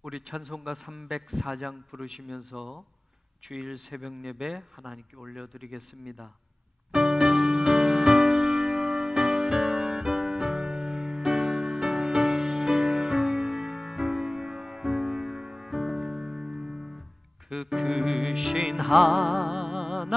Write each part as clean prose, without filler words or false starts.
우리 찬송가 304장 부르시면서 주일 새벽 예배 하나님께 올려드리겠습니다. 그 크신 하나님의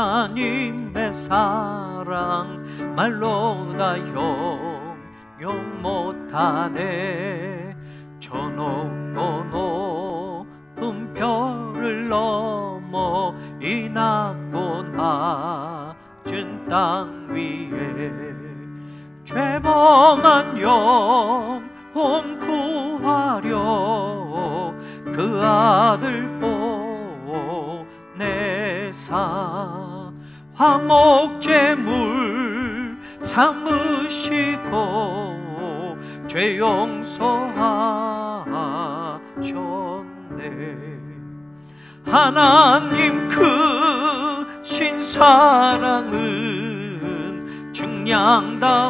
사랑 말로 다 형용 못하네. 저 높고 높은 별을 넘어 이 낮고 낮은 땅 위에 죄범한 영혼 구하려 그 아들 보내사 화목제물 삼으시고 죄 용서하셨네. 하나님 크신 사랑은 증량다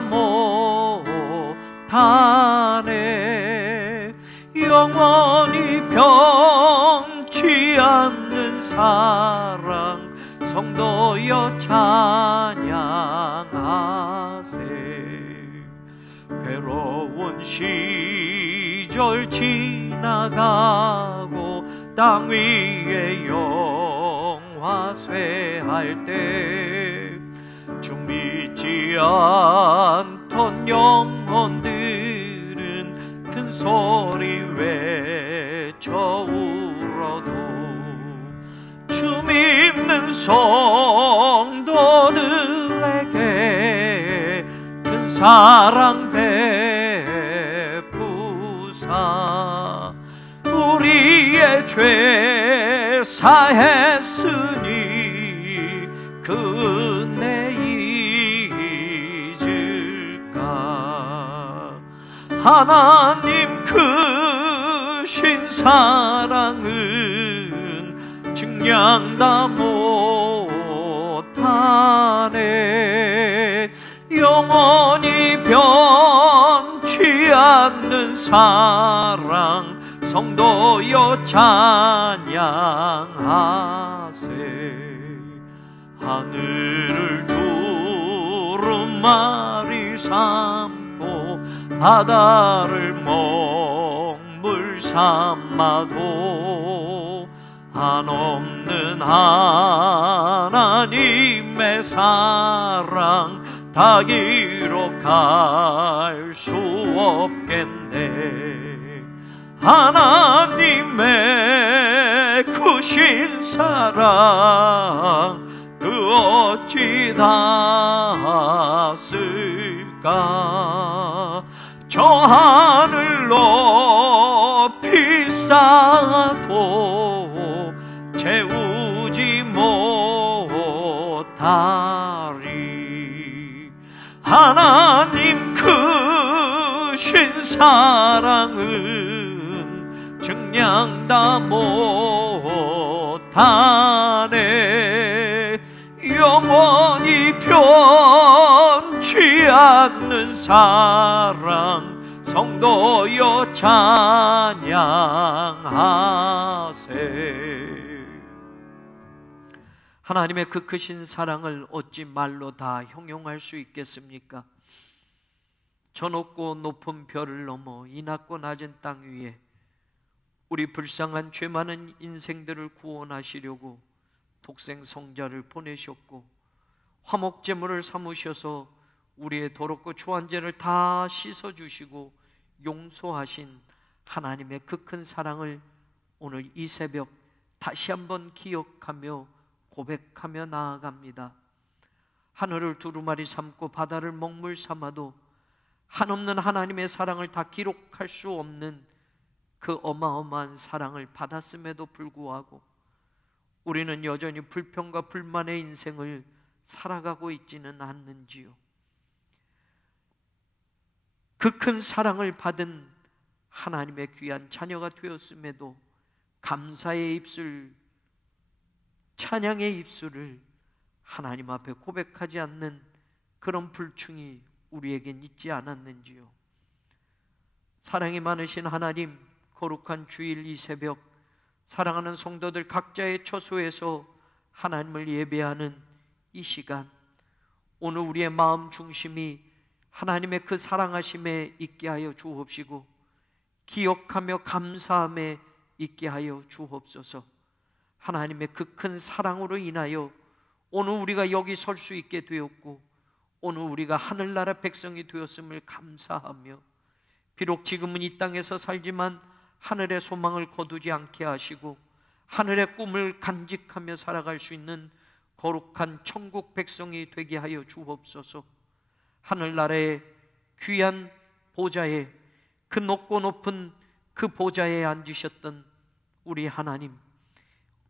못하네. 영원히 변치 않는 사랑 성도여 찬양하세. 괴로운 시절 지나가고 땅 위에 영화 쇠할 때 주 믿지 않던 영혼들은 큰 소리 외쳐 울어도 주 믿는 성도들에게 큰 사랑 베푸사 우리의 죄 사했으니 그 은혜 잊을까. 하나님 크신 사랑은 증량다 못하네. 영원히 변치 않는 사랑 성도여 찬양하세. 하늘을 두루마리 삼고 바다를 먹물 삼아도 한없는 하나님의 사랑 다 기록할 수 없겠네. 하나님의 크신 사랑 그 어찌 다 쓸까. 저 하늘 높이 쌓아도 채우지 못하리. 하나님 크신 사랑은 증량다 못하네. 영원히 변치 않는 사랑 성도여 찬양하세. 하나님의 그 크신 사랑을 어찌 말로 다 형용할 수 있겠습니까? 저 높고 높은 별을 넘어 이 낮고 낮은 땅 위에 우리 불쌍한 죄 많은 인생들을 구원하시려고 독생 성자를 보내셨고 화목제물을 삼으셔서 우리의 더럽고 추한 죄를 다 씻어주시고 용서하신 하나님의 그 큰 사랑을 오늘 이 새벽 다시 한번 기억하며 고백하며 나아갑니다. 하늘을 두루마리 삼고 바다를 먹물 삼아도 한없는 하나님의 사랑을 다 기록할 수 없는 그 어마어마한 사랑을 받았음에도 불구하고 우리는 여전히 불평과 불만의 인생을 살아가고 있지는 않는지요. 그 큰 사랑을 받은 하나님의 귀한 자녀가 되었음에도 감사의 입술, 찬양의 입술을 하나님 앞에 고백하지 않는 그런 불충이 우리에겐 있지 않았는지요. 사랑이 많으신 하나님, 거룩한 주일 이 새벽 사랑하는 성도들 각자의 처소에서 하나님을 예배하는 이 시간, 오늘 우리의 마음 중심이 하나님의 그 사랑하심에 있게 하여 주옵시고 기억하며 감사함에 있게 하여 주옵소서. 하나님의 그 큰 사랑으로 인하여 오늘 우리가 여기 설 수 있게 되었고 오늘 우리가 하늘나라 백성이 되었음을 감사하며, 비록 지금은 이 땅에서 살지만 하늘의 소망을 거두지 않게 하시고 하늘의 꿈을 간직하며 살아갈 수 있는 거룩한 천국 백성이 되게 하여 주옵소서. 하늘나라의 귀한 보좌에, 그 높고 높은 그 보좌에 앉으셨던 우리 하나님,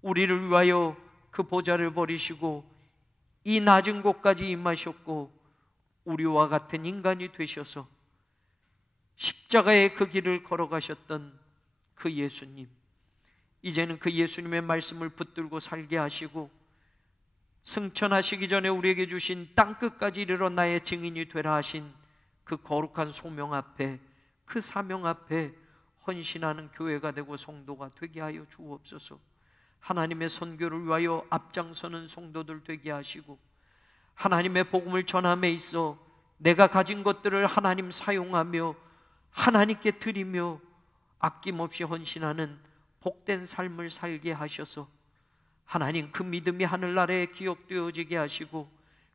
우리를 위하여 그 보좌를 버리시고 이 낮은 곳까지 임하셨고 우리와 같은 인간이 되셔서 십자가의 그 길을 걸어가셨던 그 예수님, 이제는 그 예수님의 말씀을 붙들고 살게 하시고 승천하시기 전에 우리에게 주신 땅끝까지 이르러 나의 증인이 되라 하신 그 거룩한 소명 앞에, 그 사명 앞에 헌신하는 교회가 되고 성도가 되게 하여 주옵소서. 하나님의 선교를 위하여 앞장서는 성도들 되게 하시고 하나님의 복음을 전함에 있어 내가 가진 것들을 하나님 사용하며 하나님께 드리며 아낌없이 헌신하는 복된 삶을 살게 하셔서 하나님 그 믿음이 하늘나라에 기억되어지게 하시고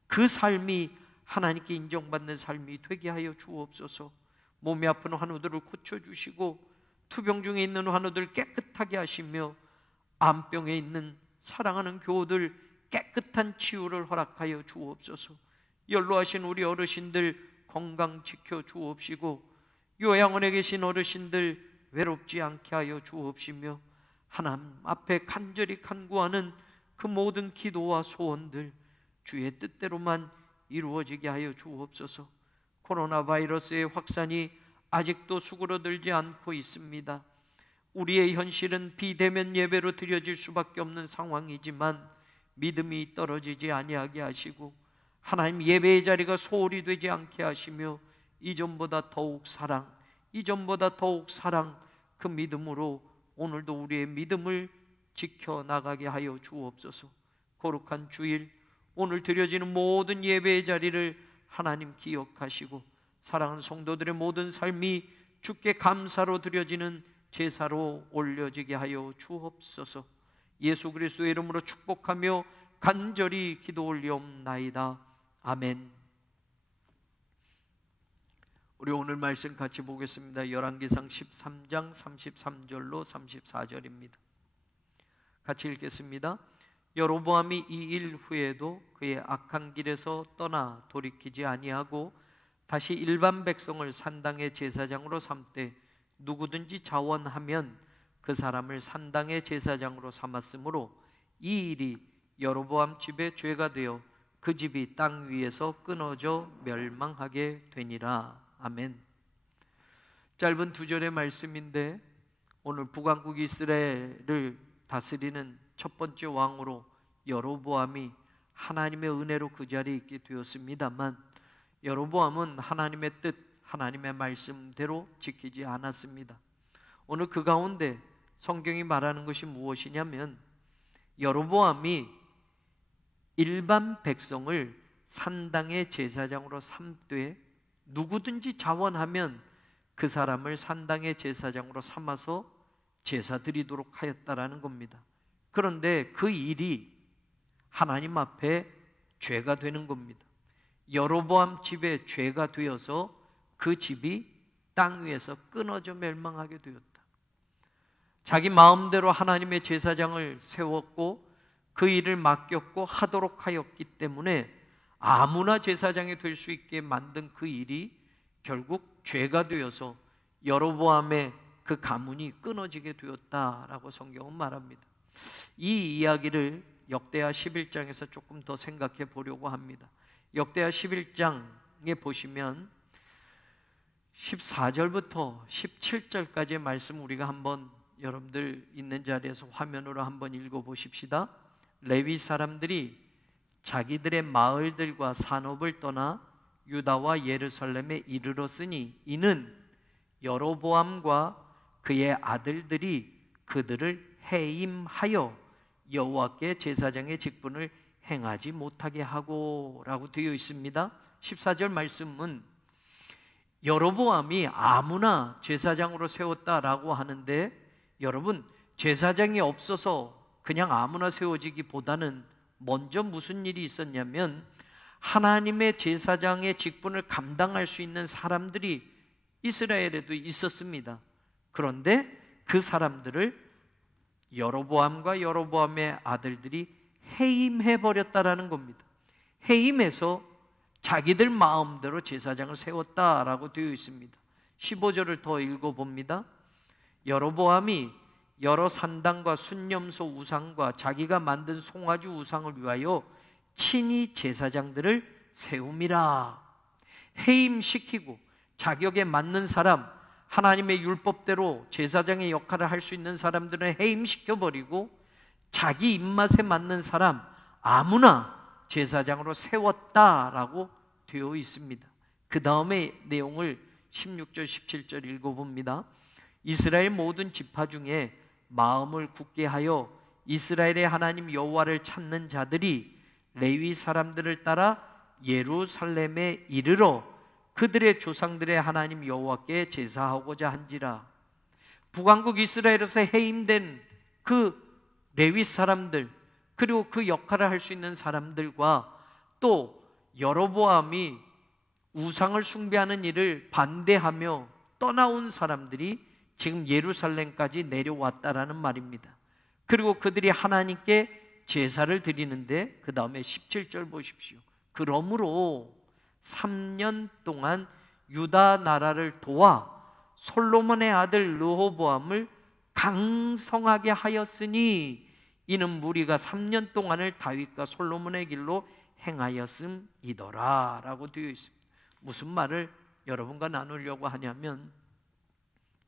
그 삶이 하나님께 인정받는 삶이 되게 하여 주옵소서. 몸이 아픈 환우들을 고쳐주시고 투병 중에 있는 환우들 깨끗하게 하시며 암병에 있는 사랑하는 교우들 깨끗한 치유를 허락하여 주옵소서. 연로하신 우리 어르신들 건강 지켜 주옵시고 요양원에 계신 어르신들 외롭지 않게 하여 주옵시며 하나님 앞에 간절히 간구하는 그 모든 기도와 소원들 주의 뜻대로만 이루어지게 하여 주옵소서. 코로나 바이러스의 확산이 아직도 수그러들지 않고 있습니다. 우리의 현실은 비대면 예배로 드려질 수밖에 없는 상황이지만 믿음이 떨어지지 아니하게 하시고 하나님 예배의 자리가 소홀히 되지 않게 하시며 이전보다 더욱 사랑, 이전보다 더욱 사랑, 그 믿음으로 오늘도 우리의 믿음을 지켜나가게 하여 주옵소서. 거룩한 주일, 오늘 드려지는 모든 예배의 자리를 하나님 기억하시고 사랑하는 성도들의 모든 삶이 주께 감사로 드려지는 제사로 올려지게 하여 주옵소서. 예수 그리스도의 이름으로 축복하며 간절히 기도 올리옵나이다. 아멘. 우리 오늘 말씀 같이 보겠습니다. 열왕기상 13장 33절로 34절입니다. 같이 읽겠습니다. 여로보암이 이 일 후에도 그의 악한 길에서 떠나 돌이키지 아니하고 다시 일반 백성을 산당의 제사장으로 삼되 누구든지 자원하면 그 사람을 산당의 제사장으로 삼았으므로 이 일이 여로보암 집의 죄가 되어 그 집이 땅 위에서 끊어져 멸망하게 되니라. 아멘. 짧은 두 절의 말씀인데 오늘 북왕국 이스라엘을 다스리는 첫 번째 왕으로 여로보암이 하나님의 은혜로 그 자리에 있게 되었습니다만 여로보암은 하나님의 뜻, 하나님의 말씀대로 지키지 않았습니다. 오늘 그 가운데 성경이 말하는 것이 무엇이냐면 여로보암이 일반 백성을 산당의 제사장으로 삼되 누구든지 자원하면 그 사람을 산당의 제사장으로 삼아서 제사 드리도록 하였다라는 겁니다. 그런데 그 일이 하나님 앞에 죄가 되는 겁니다. 여로보암 집에 죄가 되어서 그 집이 땅 위에서 끊어져 멸망하게 되었다. 자기 마음대로 하나님의 제사장을 세웠고 그 일을 맡겼고 하도록 하였기 때문에 아무나 제사장이 될 수 있게 만든 그 일이 결국 죄가 되어서 여로보암의 그 가문이 끊어지게 되었다라고 성경은 말합니다. 이 이야기를 역대하 11장에서 조금 더 생각해 보려고 합니다. 역대하 11장에 보시면 14절부터 17절까지의 말씀 우리가 한번 여러분들 있는 자리에서 화면으로 한번 읽어보십시다. 레위 사람들이 자기들의 마을들과 산업을 떠나 유다와 예루살렘에 이르렀으니 이는 여로보암과 그의 아들들이 그들을 해임하여 여호와께 제사장의 직분을 행하지 못하게 하고 라고 되어 있습니다. 14절 말씀은 여로보암이 아무나 제사장으로 세웠다라고 하는데, 여러분, 제사장이 없어서 그냥 아무나 세워지기보다는 먼저 무슨 일이 있었냐면 하나님의 제사장의 직분을 감당할 수 있는 사람들이 이스라엘에도 있었습니다. 그런데 그 사람들을 여로보암과 여로보암의 아들들이 해임해버렸다라는 겁니다. 해임해서 자기들 마음대로 제사장을 세웠다라고 되어 있습니다. 15절을 더 읽어봅니다. 여로보암이 여러 산당과 순념소 우상과 자기가 만든 송아지 우상을 위하여 친히 제사장들을 세움이라. 해임시키고 자격에 맞는 사람, 하나님의 율법대로 제사장의 역할을 할 수 있는 사람들은 해임시켜버리고 자기 입맛에 맞는 사람 아무나 제사장으로 세웠다라고 되어 있습니다. 그 다음에 내용을 16절 17절 읽어봅니다. 이스라엘 모든 지파 중에 마음을 굳게 하여 이스라엘의 하나님 여호와를 찾는 자들이 레위 사람들을 따라 예루살렘에 이르러 그들의 조상들의 하나님 여호와께 제사하고자 한지라. 북왕국 이스라엘에서 해임된 그 레위 사람들, 그리고 그 역할을 할 수 있는 사람들과 또 여로보암이 우상을 숭배하는 일을 반대하며 떠나온 사람들이 지금 예루살렘까지 내려왔다라는 말입니다. 그리고 그들이 하나님께 제사를 드리는데 그 다음에 17절 보십시오. 그러므로 3년 동안 유다 나라를 도와 솔로몬의 아들 르호보암을 강성하게 하였으니 이는 무리가 3년 동안을 다윗과 솔로몬의 길로 행하였음이더라 라고 되어 있습니다. 무슨 말을 여러분과 나누려고 하냐면,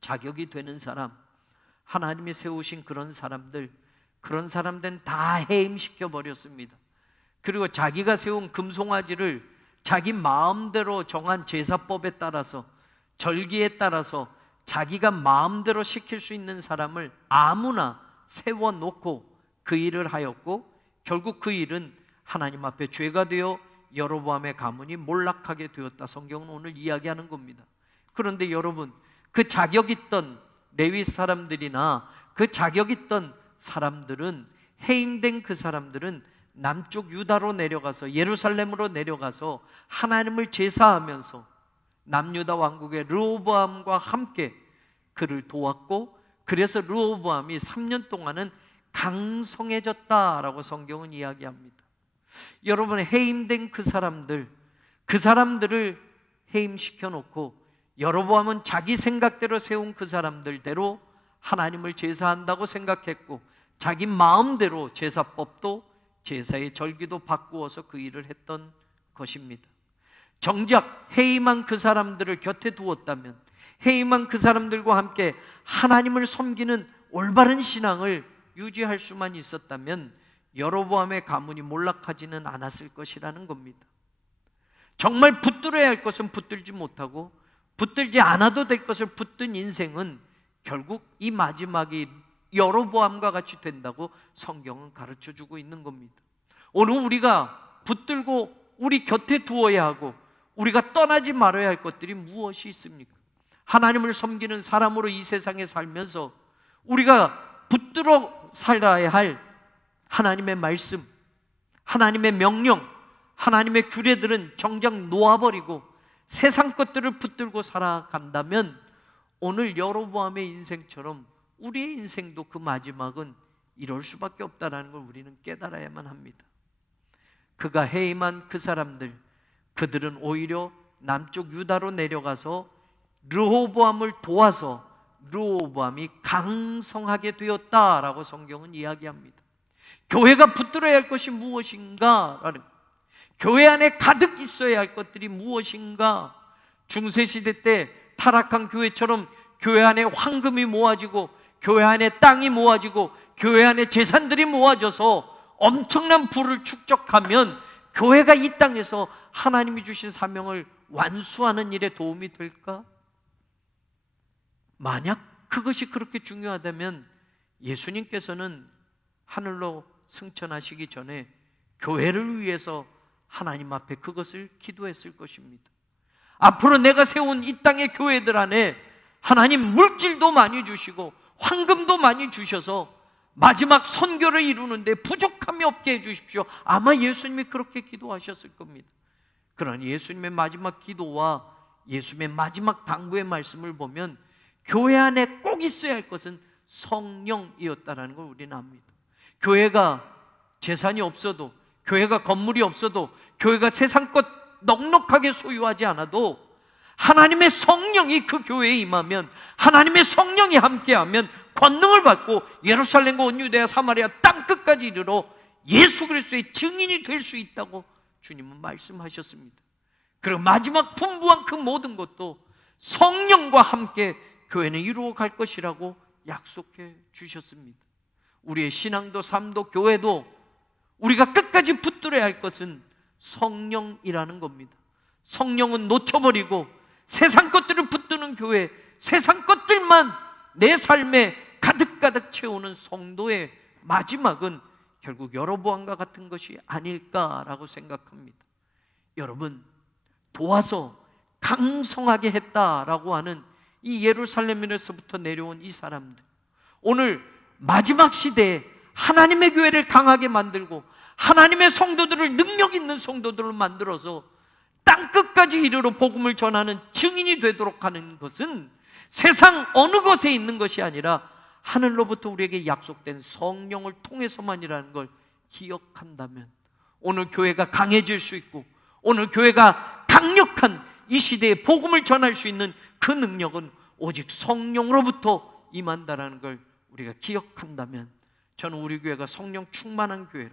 자격이 되는 사람, 하나님이 세우신 그런 사람들은 다 해임시켜 버렸습니다. 그리고 자기가 세운 금송아지를 자기 마음대로 정한 제사법에 따라서, 절기에 따라서 자기가 마음대로 시킬 수 있는 사람을 아무나 세워놓고 그 일을 하였고, 결국 그 일은 하나님 앞에 죄가 되어 여로보암의 가문이 몰락하게 되었다. 성경은 오늘 이야기하는 겁니다. 그런데 여러분, 그 자격 있던 레위 사람들이나 그 자격 있던 사람들은, 해임된 그 사람들은 남쪽 유다로 내려가서 예루살렘으로 내려가서 하나님을 제사하면서 남유다 왕국의 르호보암과 함께 그를 도왔고, 그래서 르호보암이 3년 동안은 강성해졌다라고 성경은 이야기합니다. 여러분, 해임된 그 사람들을 해임시켜 놓고 여로보암은 자기 생각대로 세운 그 사람들대로 하나님을 제사한다고 생각했고, 자기 마음대로 제사법도 제사의 절기도 바꾸어서 그 일을 했던 것입니다. 정작 해임한 그 사람들을 곁에 두었다면, 해임한 그 사람들과 함께 하나님을 섬기는 올바른 신앙을 유지할 수만 있었다면 여로보암의 가문이 몰락하지는 않았을 것이라는 겁니다. 정말 붙들어야 할 것은 붙들지 못하고 붙들지 않아도 될 것을 붙든 인생은 결국 이 마지막이 여로보암과 같이 된다고 성경은 가르쳐주고 있는 겁니다. 오늘 우리가 붙들고 우리 곁에 두어야 하고 우리가 떠나지 말아야 할 것들이 무엇이 있습니까? 하나님을 섬기는 사람으로 이 세상에 살면서 우리가 붙들어 살아야 할 하나님의 말씀, 하나님의 명령, 하나님의 규례들은 정작 놓아버리고 세상 것들을 붙들고 살아간다면 오늘 여로보암의 인생처럼 우리의 인생도 그 마지막은 이럴 수밖에 없다는 걸 우리는 깨달아야만 합니다. 그가 해임한 그 사람들, 그들은 오히려 남쪽 유다로 내려가서 르호보암을 도와서 르호보암이 강성하게 되었다라고 성경은 이야기합니다. 교회가 붙들어야 할 것이 무엇인가? 교회 안에 가득 있어야 할 것들이 무엇인가? 중세시대 때 타락한 교회처럼 교회 안에 황금이 모아지고 교회 안에 땅이 모아지고 교회 안에 재산들이 모아져서 엄청난 부를 축적하면 교회가 이 땅에서 하나님이 주신 사명을 완수하는 일에 도움이 될까? 만약 그 그것이 그렇게 중요하다면 예수님께서는 하늘로 승천하시기 전에 교회를 위해서 하나님 앞에 그것을 기도했을 것입니다. 앞으로 내가 세운 이 땅의 교회들 안에 하나님 물질도 많이 주시고 황금도 많이 주셔서 마지막 선교를 이루는데 부족함이 없게 해주십시오. 아마 예수님이 그렇게 기도하셨을 겁니다. 그러나 예수님의 마지막 기도와 예수님의 마지막 당부의 말씀을 보면 교회 안에 꼭 있어야 할 것은 성령이었다는 걸 우리는 압니다. 교회가 재산이 없어도, 교회가 건물이 없어도, 교회가 세상 것 넉넉하게 소유하지 않아도 하나님의 성령이 그 교회에 임하면, 하나님의 성령이 함께하면 권능을 받고 예루살렘과 온 유대야 사마리아 땅끝까지 이르러 예수 그리스도의 증인이 될 수 있다고 주님은 말씀하셨습니다. 그리고 마지막 분부한 그 모든 것도 성령과 함께 교회는 이루어 갈 것이라고 약속해 주셨습니다. 우리의 신앙도 삶도 교회도 우리가 끝까지 붙들어야 할 것은 성령이라는 겁니다. 성령은 놓쳐버리고 세상 것들을 붙드는 교회, 세상 것들만 내 삶에 가득가득 채우는 성도의 마지막은 결국 여로보암과 같은 것이 아닐까라고 생각합니다. 여러분, 도와서 강성하게 했다라고 하는 이 예루살렘에서부터 내려온 이 사람들, 오늘 마지막 시대에 하나님의 교회를 강하게 만들고 하나님의 성도들을, 능력 있는 성도들을 만들어서 땅끝까지 이르러 복음을 전하는 증인이 되도록 하는 것은 세상 어느 것에 있는 것이 아니라 하늘로부터 우리에게 약속된 성령을 통해서만이라는 걸 기억한다면 오늘 교회가 강해질 수 있고, 오늘 교회가 강력한 이 시대에 복음을 전할 수 있는 그 능력은 오직 성령으로부터 임한다라는 걸 우리가 기억한다면, 저는 우리 교회가 성령 충만한 교회로,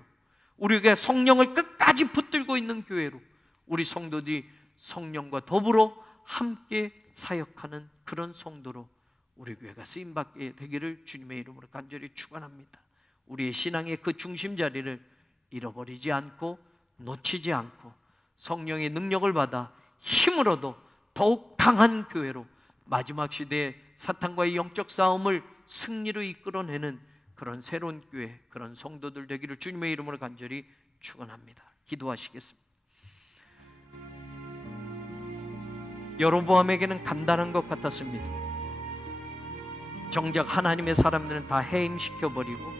우리 교회가 성령을 끝까지 붙들고 있는 교회로, 우리 성도들이 성령과 더불어 함께 사역하는 그런 성도로 우리 교회가 쓰임받게 되기를 주님의 이름으로 간절히 축원합니다. 우리의 신앙의 그 중심 자리를 잃어버리지 않고 놓치지 않고 성령의 능력을 받아 힘으로도 더욱 강한 교회로 마지막 시대에 사탄과의 영적 싸움을 승리로 이끌어내는 그런 새로운 교회, 그런 성도들 되기를 주님의 이름으로 간절히 축원합니다. 기도하시겠습니다. 여로보암에게는 간단한 것 같았습니다. 정작 하나님의 사람들은 다 해임시켜버리고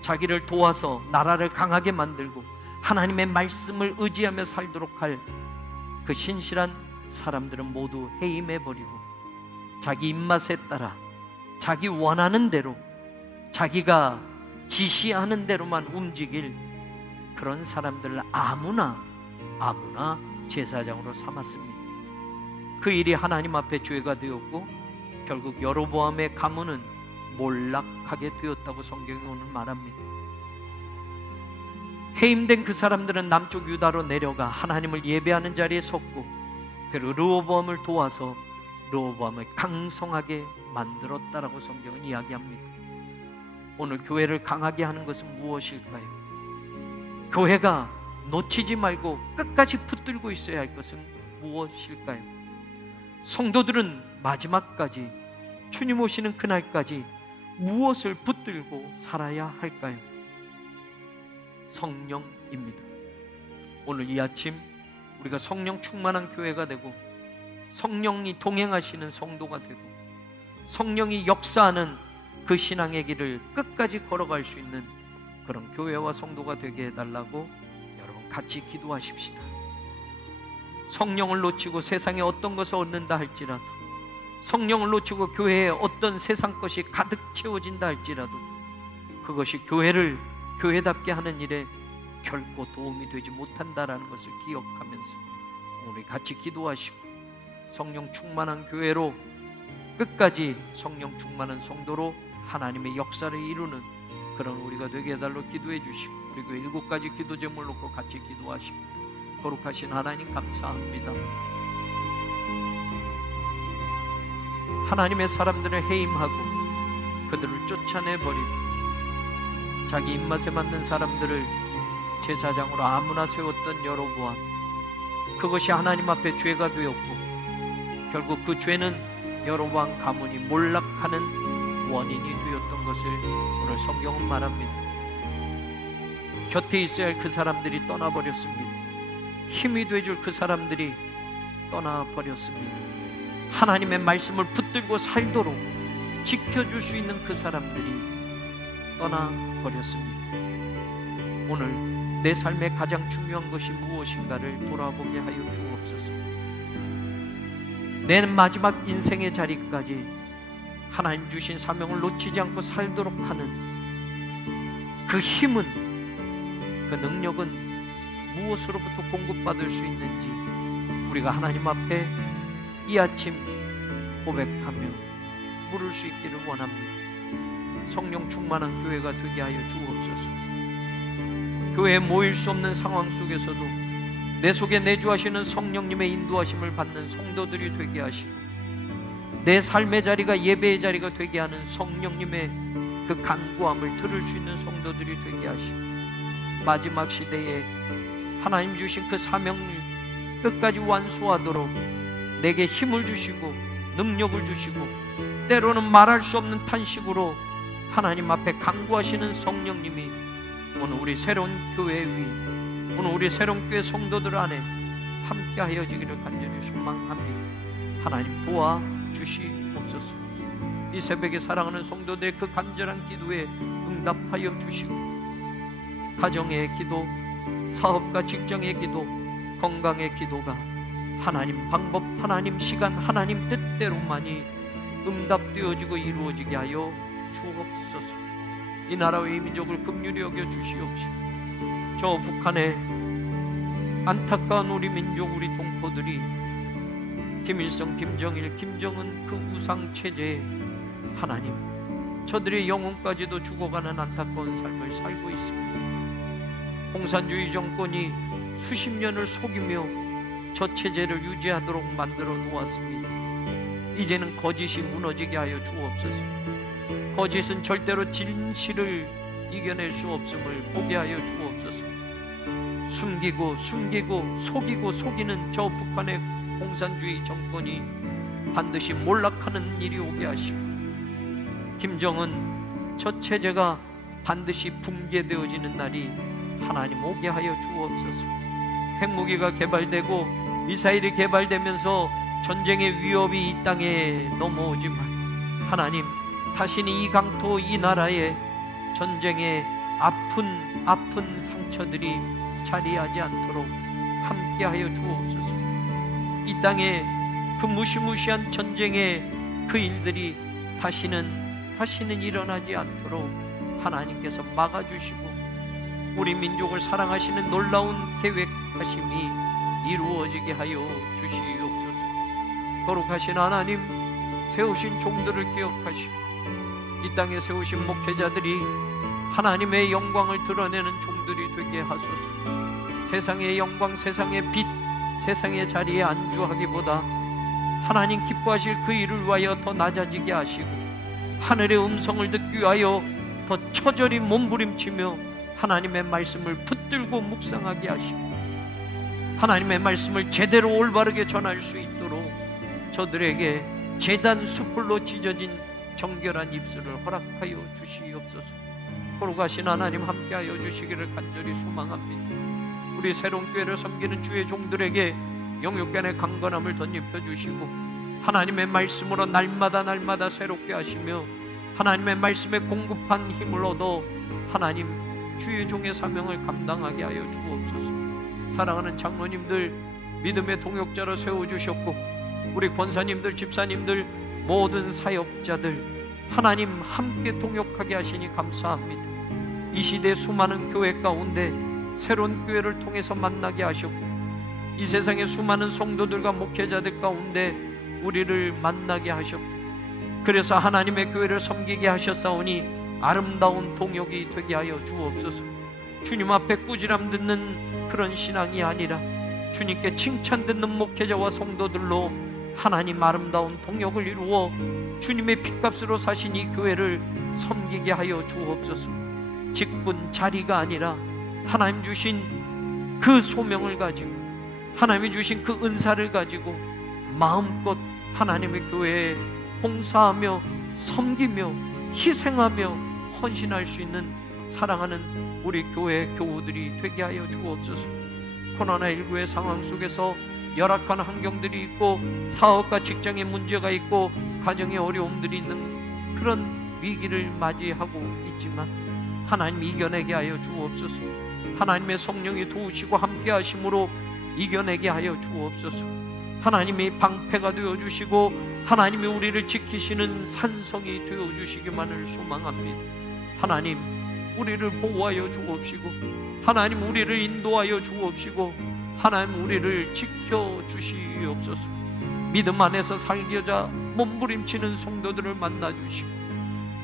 자기를 도와서 나라를 강하게 만들고 하나님의 말씀을 의지하며 살도록 할 그 신실한 사람들은 모두 해임해버리고 자기 입맛에 따라 자기 원하는 대로 자기가 지시하는 대로만 움직일 그런 사람들을 아무나 제사장으로 삼았습니다. 그 일이 하나님 앞에 죄가 되었고 결국 여로보암의 가문은 몰락하게 되었다고 성경이 오늘 말합니다. 해임된 그 사람들은 남쪽 유다로 내려가 하나님을 예배하는 자리에 섰고, 그리고 르호보암을 도와서 르호보암을 강성하게 만들었다라고 성경은 이야기합니다. 오늘 교회를 강하게 하는 것은 무엇일까요? 교회가 놓치지 말고 끝까지 붙들고 있어야 할 것은 무엇일까요? 성도들은 마지막까지, 주님 오시는 그날까지 무엇을 붙들고 살아야 할까요? 성령입니다. 오늘 이 아침 우리가 성령 충만한 교회가 되고 성령이 동행하시는 성도가 되고 성령이 역사하는 그 신앙의 길을 끝까지 걸어갈 수 있는 그런 교회와 성도가 되게 해달라고 여러분 같이 기도하십시다. 성령을 놓치고 세상에 어떤 것을 얻는다 할지라도, 성령을 놓치고 교회에 어떤 세상 것이 가득 채워진다 할지라도 그것이 교회를 교회답게 하는 일에 결코 도움이 되지 못한다라는 것을 기억하면서 우리 같이 기도하시고 성령 충만한 교회로, 끝까지 성령 충만한 성도로 하나님의 역사를 이루는 그런 우리가 되게 해달라고 기도해 주시고, 그리고 7가지 기도 제목을 놓고 같이 기도하십니다. 거룩하신 하나님 감사합니다. 하나님의 사람들을 해임하고 그들을 쫓아내버리고 자기 입맛에 맞는 사람들을 제사장으로 아무나 세웠던 여로보암, 그것이 하나님 앞에 죄가 되었고 결국 그 죄는 여로보암 가문이 몰락하는 원인이 되었던 것을 오늘 성경은 말합니다. 곁에 있어야 할 그 사람들이 떠나버렸습니다. 힘이 되줄 그 사람들이 떠나버렸습니다. 하나님의 말씀을 붙들고 살도록 지켜줄 수 있는 그 사람들이 떠나버렸습니다. 오늘 내 삶의 가장 중요한 것이 무엇인가를 돌아보게 하여 주옵소서. 내 마지막 인생의 자리까지 하나님 주신 사명을 놓치지 않고 살도록 하는 그 힘은, 그 능력은 무엇으로부터 공급받을 수 있는지 우리가 하나님 앞에 이 아침 고백하며 물을 수 있기를 원합니다. 성령 충만한 교회가 되게 하여 주옵소서. 교회에 모일 수 없는 상황 속에서도 내 속에 내주하시는 성령님의 인도하심을 받는 성도들이 되게 하시고, 내 삶의 자리가 예배의 자리가 되게 하는 성령님의 그 간구함을 들을 수 있는 성도들이 되게 하시고, 마지막 시대에 하나님 주신 그 사명을 끝까지 완수하도록 내게 힘을 주시고 능력을 주시고, 때로는 말할 수 없는 탄식으로 하나님 앞에 간구하시는 성령님이 오늘 우리 새로운 교회 위, 오늘 우리 새로운 교회 성도들 안에 함께 하여지기를 간절히 소망합니다. 하나님 도와주시옵소서. 이 새벽에 사랑하는 성도들의 그 간절한 기도에 응답하여 주시고, 가정의 기도, 사업과 직장의 기도, 건강의 기도가 하나님 방법, 하나님 시간, 하나님 뜻대로만이 응답되어지고 이루어지게 하여 주옵소서. 이 나라와 이 민족을 긍휼히 여겨 주시옵시고, 저 북한의 안타까운 우리 민족, 우리 동포들이 김일성, 김정일, 김정은 그 우상체제에 하나님 저들의 영혼까지도 죽어가는 안타까운 삶을 살고 있습니다. 공산주의 정권이 수십 년을 속이며 저 체제를 유지하도록 만들어 놓았습니다. 이제는 거짓이 무너지게 하여 주옵소서. 거짓은 절대로 진실을 이겨낼 수 없음을 보게 하여 주옵소서. 숨기고 속이고 속이는 저 북한의 공산주의 정권이 반드시 몰락하는 일이 오게 하시고, 김정은 저 체제가 반드시 붕괴되어지는 날이 하나님 오게 하여 주옵소서. 핵무기가 개발되고 미사일이 개발되면서 전쟁의 위협이 이 땅에 넘어오지만, 하나님 다시는 이 강토, 이 나라에 전쟁의 아픈 상처들이 자리하지 않도록 함께하여 주옵소서. 이 땅에 그 무시무시한 전쟁의 그 일들이 다시는 일어나지 않도록 하나님께서 막아주시고, 우리 민족을 사랑하시는 놀라운 계획하심이 이루어지게 하여 주시옵소서. 거룩하신 하나님, 세우신 종들을 기억하시고 이 땅에 세우신 목회자들이 하나님의 영광을 드러내는 종들이 되게 하소서. 세상의 영광, 세상의 빛, 세상의 자리에 안주하기보다 하나님 기뻐하실 그 일을 위하여 더 낮아지게 하시고, 하늘의 음성을 듣기 위하여 더 처절히 몸부림치며 하나님의 말씀을 붙들고 묵상하게 하시고, 하나님의 말씀을 제대로 올바르게 전할 수 있도록 저들에게 제단 수풀로 찢어진 정결한 입술을 허락하여 주시옵소서. 거룩하신 하나님, 함께하여 주시기를 간절히 소망합니다. 우리 새로운 교회를 섬기는 주의 종들에게 영육간의 강건함을 덧입혀 주시고, 하나님의 말씀으로 날마다 새롭게 하시며, 하나님의 말씀에 공급한 힘을 얻어 하나님 주의 종의 사명을 감당하게 하여 주옵소서. 사랑하는 장로님들 믿음의 동역자로 세워주셨고, 우리 권사님들, 집사님들, 모든 사역자들 하나님 함께 동역하게 하시니 감사합니다. 이 시대 수많은 교회 가운데 새로운 교회를 통해서 만나게 하셨고, 이 세상의 수많은 성도들과 목회자들 가운데 우리를 만나게 하셨고, 그래서 하나님의 교회를 섬기게 하셨사오니 아름다운 동역이 되게 하여 주옵소서. 주님 앞에 꾸지람 듣는 그런 신앙이 아니라 주님께 칭찬 듣는 목회자와 성도들로 하나님 아름다운 동역을 이루어 주님의 핏값으로 사신 이 교회를 섬기게 하여 주옵소서. 직분, 자리가 아니라 하나님 주신 그 소명을 가지고, 하나님이 주신 그 은사를 가지고 마음껏 하나님의 교회에 봉사하며 섬기며 희생하며 헌신할 수 있는 사랑하는 우리 교회 교우들이 되게 하여 주옵소서. 코로나19의 상황 속에서 열악한 환경들이 있고 사업과 직장에 문제가 있고 가정에 어려움들이 있는 그런 위기를 맞이하고 있지만 하나님 이겨내게 하여 주옵소서. 하나님의 성령이 도우시고 함께 하심으로 이겨내게 하여 주옵소서. 하나님이 방패가 되어주시고 하나님이 우리를 지키시는 산성이 되어주시기만을 소망합니다. 하나님 우리를 보호하여 주옵시고 하나님 우리를 인도하여 주옵시고 하나님 우리를 지켜주시옵소서. 믿음 안에서 살고자 몸부림치는 성도들을 만나주시고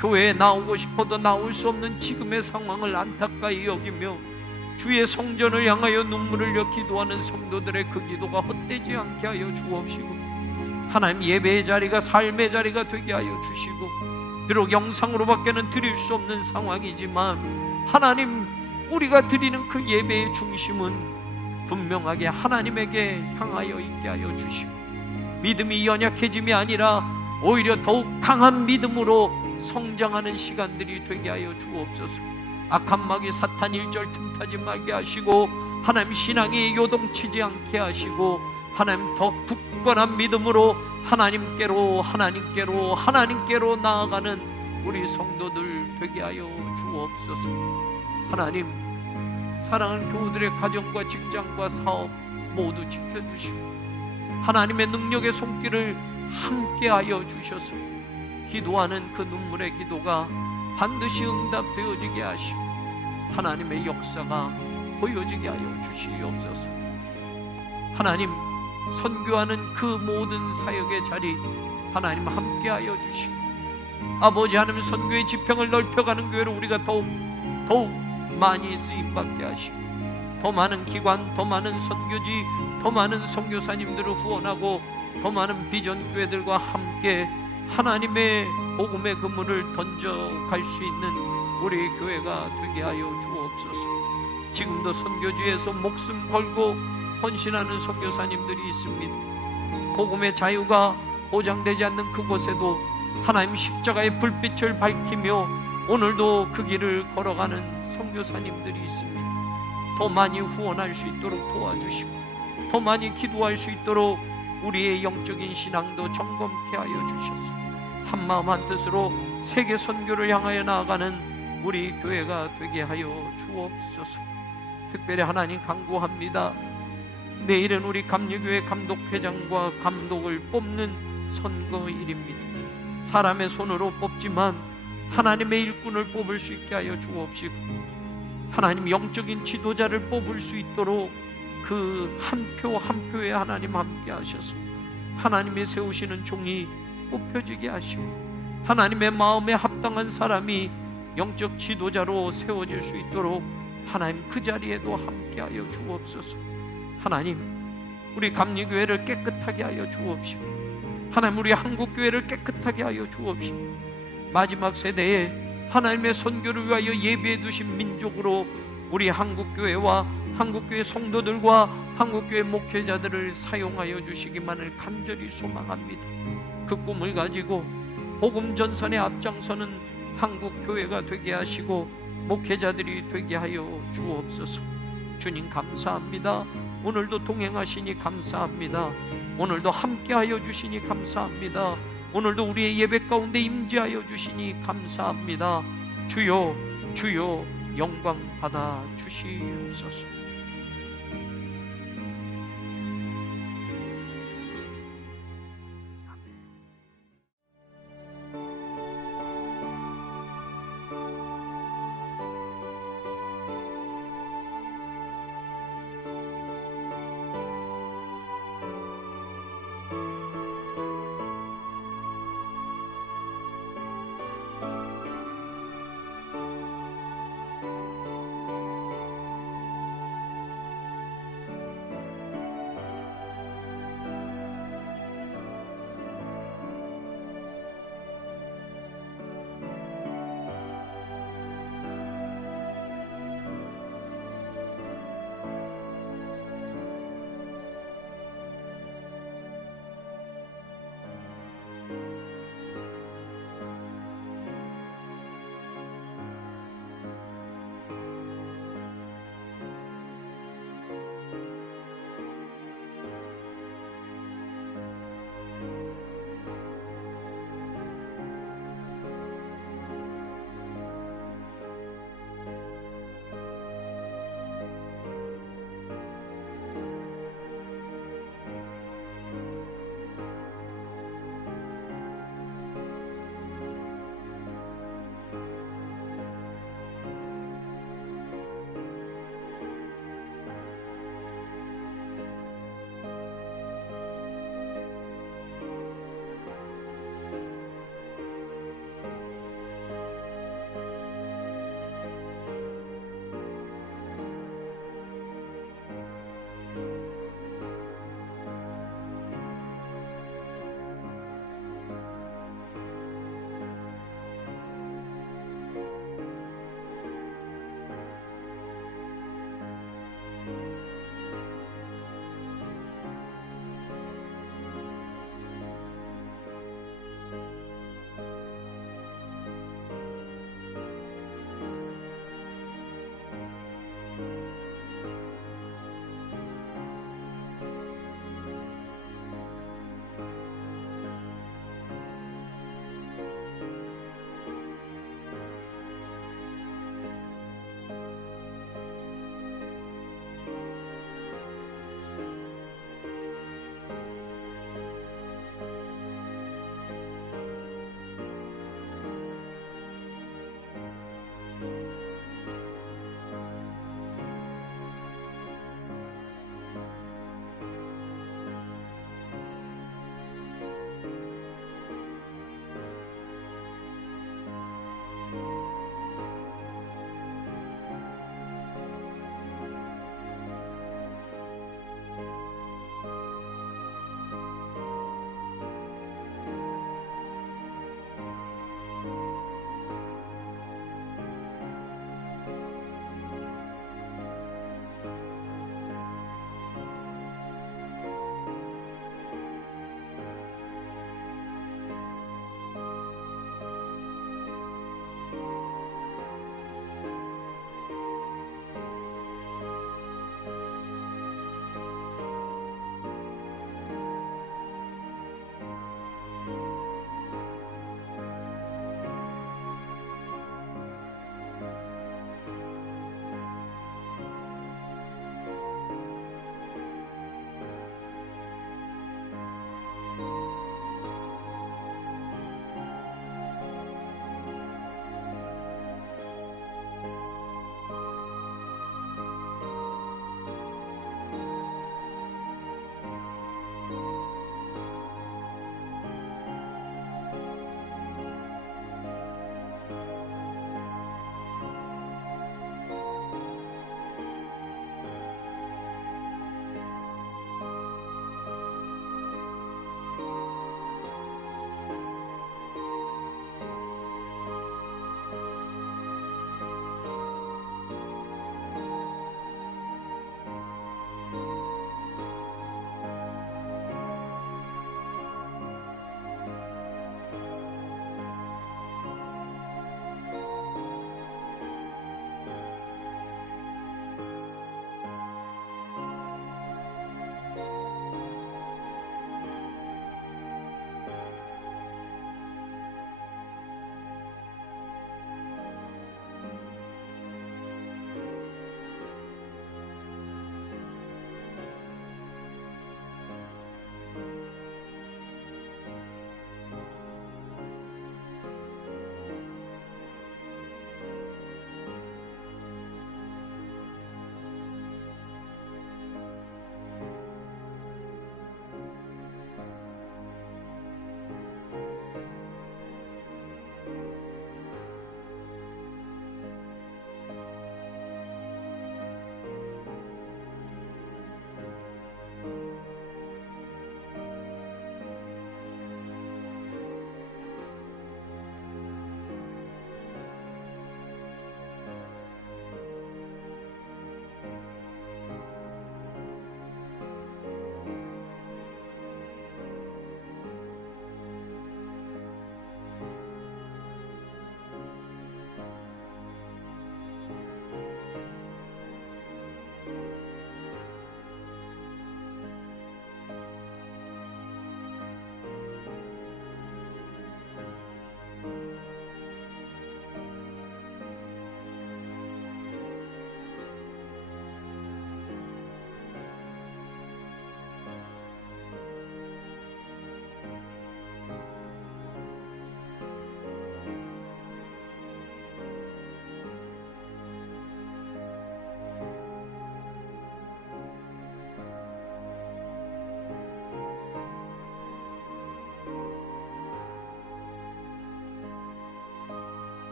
교회에 나오고 싶어도 나올 수 없는 지금의 상황을 안타까이 여기며 주의 성전을 향하여 눈물을 흘려 기도하는 성도들의 그 기도가 헛되지 않게 하여 주옵시고 하나님 예배의 자리가 삶의 자리가 되게 하여 주시고 비록 영상으로밖에는 드릴 수 없는 상황이지만 하나님 우리가 드리는 그 예배의 중심은 분명하게 하나님에게 향하여 있게 하여 주시고 믿음이 연약해짐이 아니라 오히려 더욱 강한 믿음으로 성장하는 시간들이 되게 하여 주옵소서. 악한 마귀 사탄 일절 틈타지 말게 하시고 하나님 신앙이 요동치지 않게 하시고 하나님 더 굳건한 믿음으로 하나님께로 나아가는 우리 성도들 되게 하여 주옵소서. 하나님 사랑하는 교우들의 가정과 직장과 사업 모두 지켜주시고 하나님의 능력의 손길을 함께하여 주셔서 기도하는 그 눈물의 기도가 반드시 응답되어지게 하시고 하나님의 역사가 보여지게 하여 주시옵소서. 하나님 선교하는 그 모든 사역의 자리 하나님 함께하여 주시고 아버지 하나님 선교의 지평을 넓혀가는 교회로 우리가 더욱 많이 쓰임받게 하시고 더 많은 기관, 더 많은 선교지, 더 많은 선교사님들을 후원하고 더 많은 비전 교회들과 함께 하나님의 복음의 그물을 던져갈 수 있는 우리 교회가 되게 하여 주옵소서. 지금도 선교지에서 목숨 걸고 헌신하는 선교사님들이 있습니다. 복음의 자유가 보장되지 않는 그곳에도 하나님 십자가의 불빛을 밝히며 오늘도 그 길을 걸어가는 선교사님들이 있습니다. 더 많이 후원할 수 있도록 도와주시고 더 많이 기도할 수 있도록 우리의 영적인 신앙도 점검케 하여 주셔서 한마음 한뜻으로 세계 선교를 향하여 나아가는 우리 교회가 되게 하여 주옵소서. 특별히 하나님 간구합니다. 내일은 우리 감리교회 감독회장과 감독을 뽑는 선거일입니다. 사람의 손으로 뽑지만 하나님의 일꾼을 뽑을 수 있게 하여 주옵시고 하나님 영적인 지도자를 뽑을 수 있도록 그 한 표 한 표에 하나님 함께 하셔서 하나님이 세우시는 종이 뽑혀지게 하시고 하나님의 마음에 합당한 사람이 영적 지도자로 세워질 수 있도록 하나님 그 자리에도 함께 하여 주옵소서. 하나님 우리 감리교회를 깨끗하게 하여 주옵시고 하나님 우리 한국교회를 깨끗하게 하여 주옵시고 마지막 세대에 하나님의 선교를 위하여 예비해 두신 민족으로 우리 한국교회와 한국교회 성도들과 한국교회 목회자들을 사용하여 주시기만을 간절히 소망합니다. 그 꿈을 가지고 복음 전선에 앞장서는 한국교회가 되게 하시고 목회자들이 되게 하여 주옵소서. 주님 감사합니다. 오늘도 동행하시니 감사합니다. 오늘도 함께하여 주시니 감사합니다. 오늘도 우리의 예배 가운데 임재하여 주시니 감사합니다. 주여 주여 영광 받아 주시옵소서.